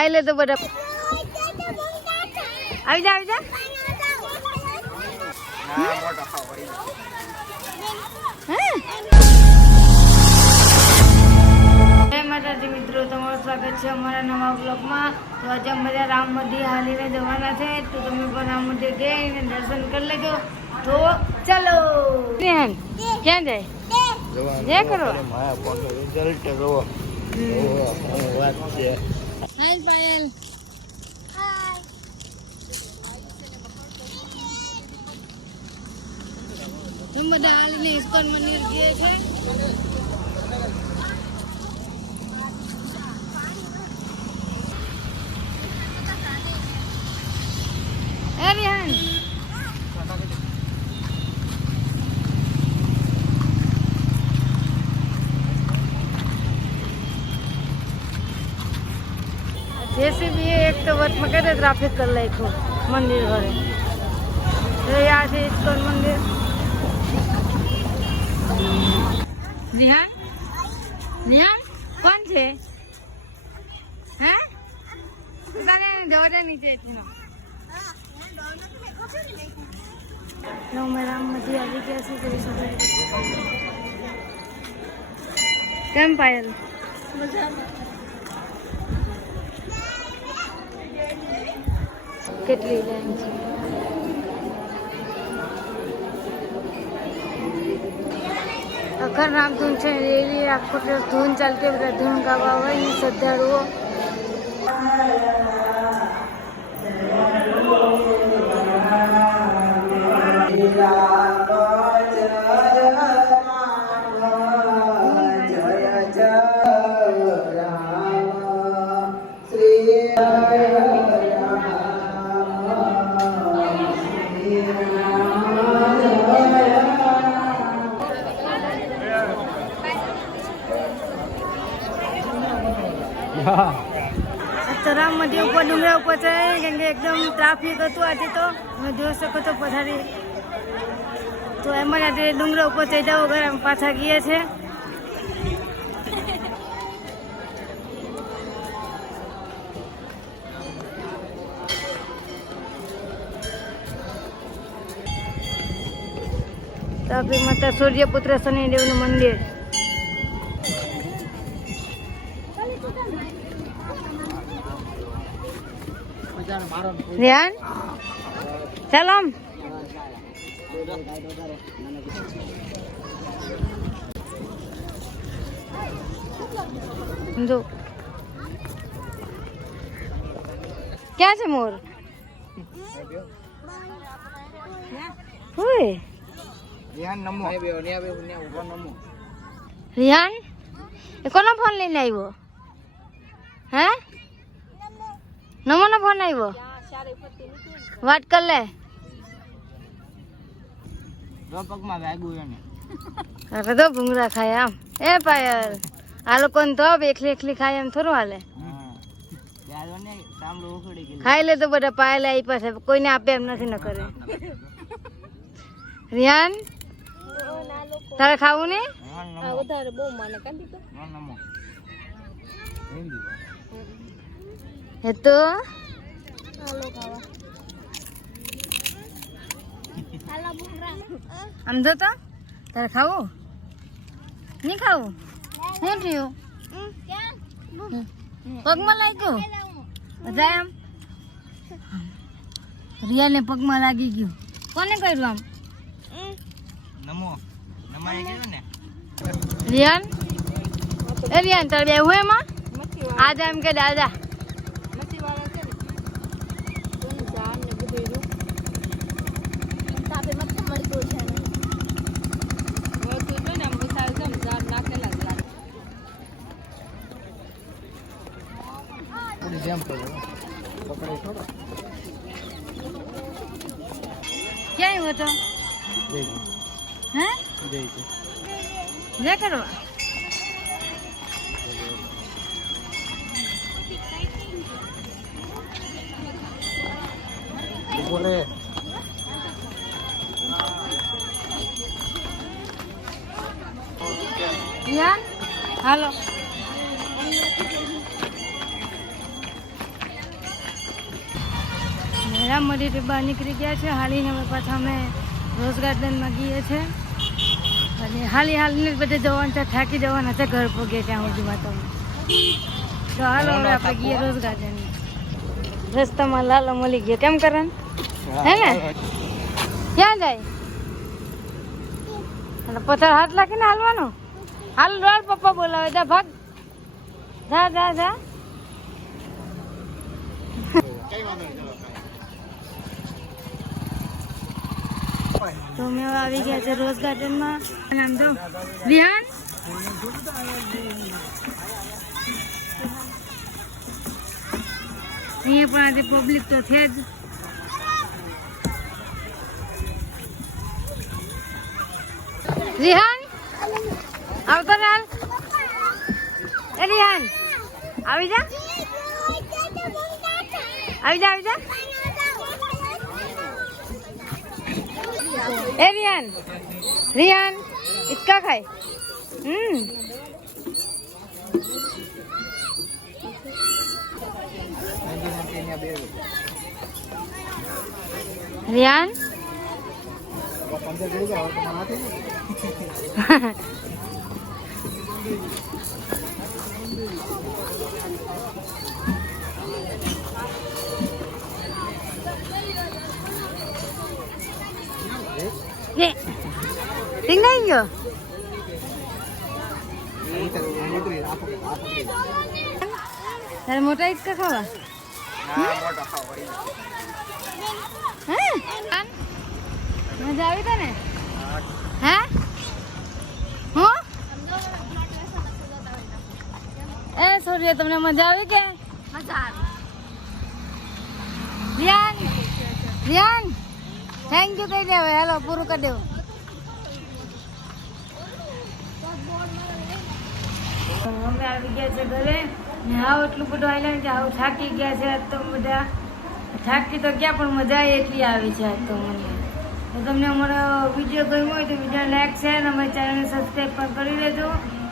ખાઈ લે તો બધા આવી જા માતાજી મિત્રો, તમારું સ્વાગત છે અમારા નવા બ્લોગમાં। તો આજે અમે બધા રામ મંદિર હાલીને જવાના છે, તો તમે પણ રામ મંદિર જઈને દર્શન કરી લેજો। તો ચાલો ક્યાં જાય જે કરો રિઝલ્ટ જોવો વાત છે। હાય પાયલ, तुम બધા હાલીને ઇસ્કોન મંદિર ગયે છે। Arian, जैसे भी एक तो वर्ष में कहते ट्रैफिक कर लाई को मंदिर भरे तो यहाँ से इस्कॉन मंदिर। रिहान रिहान कौन छे हैं ताने दौड़ा नीचे थी ना नो मेरा मजी अभी कैसे कर सकते केम पायल કેટલી લાઈન છે। અખર રામધૂન છે રેલી આખો દિવસ ધૂન ચાલતી, બધા ધૂન ગાવા હોય ને શ્રદ્ધાળુઓ। તો રામ મંદિર ઉપર ડુંગરા ઉપર છે, કેમ કે એકદમ ટ્રાફિક હતું આજે, તો તમે જોઈ શકો છો પથારી। તો એમાં આજે ડુંગરા ઉપર ચડ્યા વગર આમ પાછા ગયા છે। તાપી માતા સૂર્યપુત્ર શનિદેવનું મંદિર। ध्यान चलो जो क्या છે મોર ઓય રિહાન નમો ને બે ઉપર નમો। રિહાન એ કોનો ફોન લઈને આવ્યો હે નમો નો ફોન આવ્યો વાત કર લે પગમાં વાગ્યું એને અરે તો ભૂંગળા ખાય આમ એ પાયલ આ લોકોને તો એકલી એકલી ખાય એમ થોડું હાલે। ખાઈ લે તો બધા પાયલ આવી પાસે કોઈને આપે એમ નથી ન કરે। રિયાન તારે ખાવું ને એ તો આમ જો તો તારે ખાવું નહીં ખાવું શું થયું પગમાં લાગ્યું બધા આમ રિયાને પગમાં લાગી ગયું કોને કર્યું આમ નમો નમાય ગયો ને રિયાન એ રિયાન તારે બે હું એમાં આજે એમ કે દાદા क्या हुआ तो हैं करो बोले हालो રામ મંદિરથી બહાર નીકળી ગયા છે. હાલીને અમે પાછા અમે રોઝ ગાર્ડનમાં ગઈએ છીએ અને હાલીને બધે જવાનું છે, થાકી જવાના છે ઘર પગે ત્યાં સુધીમાં તમે. તો હાલો હવે આપણે ગઈએ રોઝ ગાર્ડન. રસ્તામાં લાલો મળી ગયો. કેમ કરણ હે ને ક્યાં જાય? અને પથ્થર હાથ લાગીને હાલવાનું. હાલ રોડ પપ્પા બોલાવે. જા ભાગ, જા જા જા. તો અમે હવે આવી ગયા છે રોઝ ગાર્ડનમાં. નામ જો રિહાન. અહીંયા પણ આજે પબ્લિક તો છે જ. રિહાન આવતો ને હાલ. એ રિહાન આવી જા, આવી જા, આવી જા. ए रियान, रियान इसका खाए. रियान ये tinggalin nyo. Dari motor itu kawa? Hah? Manja આવી તને? હે? હું? એ સોરી, તમને મજા આવી કે? મજા આવી. રિયાન, રિયાન થેન્ક યુ કહી દે હવે. હેલો પૂરું કરી દેવું. અમે આવી ગયા છે ઘરે ને. હાવ એટલું બધું આઈલેન્ડ છે, હાવ થાકી ગયા છે આજ તો બધા. થાકી તો ગયા પણ મજા એટલી આવી છે આજ તો મને. તો તમને અમારો વિડીયો ગમ્યો હોય તો વિડીયો લાઈક શેર અને અમારી ચેનલને સબસ્ક્રાઈબ પણ કરી દેજો.